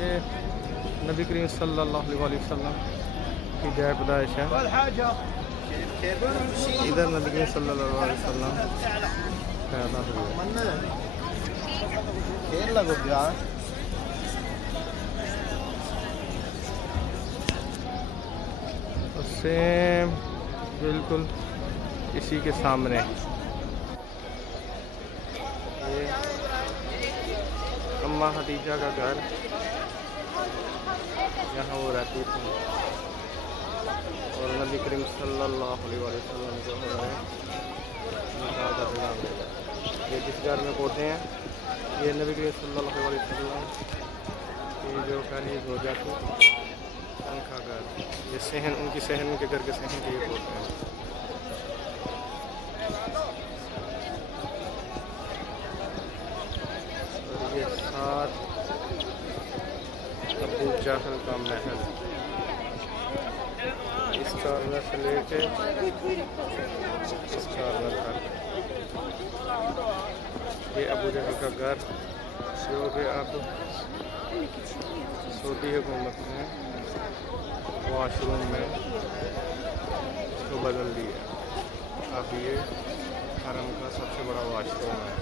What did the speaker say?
ये नबी करीम सल्लल्लाहु अलैहि वसल्लम की जय पैदाइश है। इधर नबी करीम सल्लल्लाहु अलैहि वसल्लम पैदा हुए। तो सेम बिल्कुल इसी के सामने ये अम्मा खदीजा का घर, यहाँ वो रहती थी। और नबी करीम सल्लल्लाहु अलैहि वसल्लम जो है ये जिस घर में पहुँचे हैं, ये नबी करीम सल्लल्लाहु अलैहि वसल्लम की जो पहली रोजा थी उनका घर, ये सहन, उनकी सहन, उनके घर के सहन के लिए पहुँचे हैं। और ये साथ अबू जहल का महल, इस कॉर्नर से लेके इस कॉर्नर तक ये अबू जहल का घर, जो कि अब सऊदी हुकूमत ने वॉशरूम में इसको बदल दिया। अब ये हरम का सबसे बड़ा वॉशरूम है।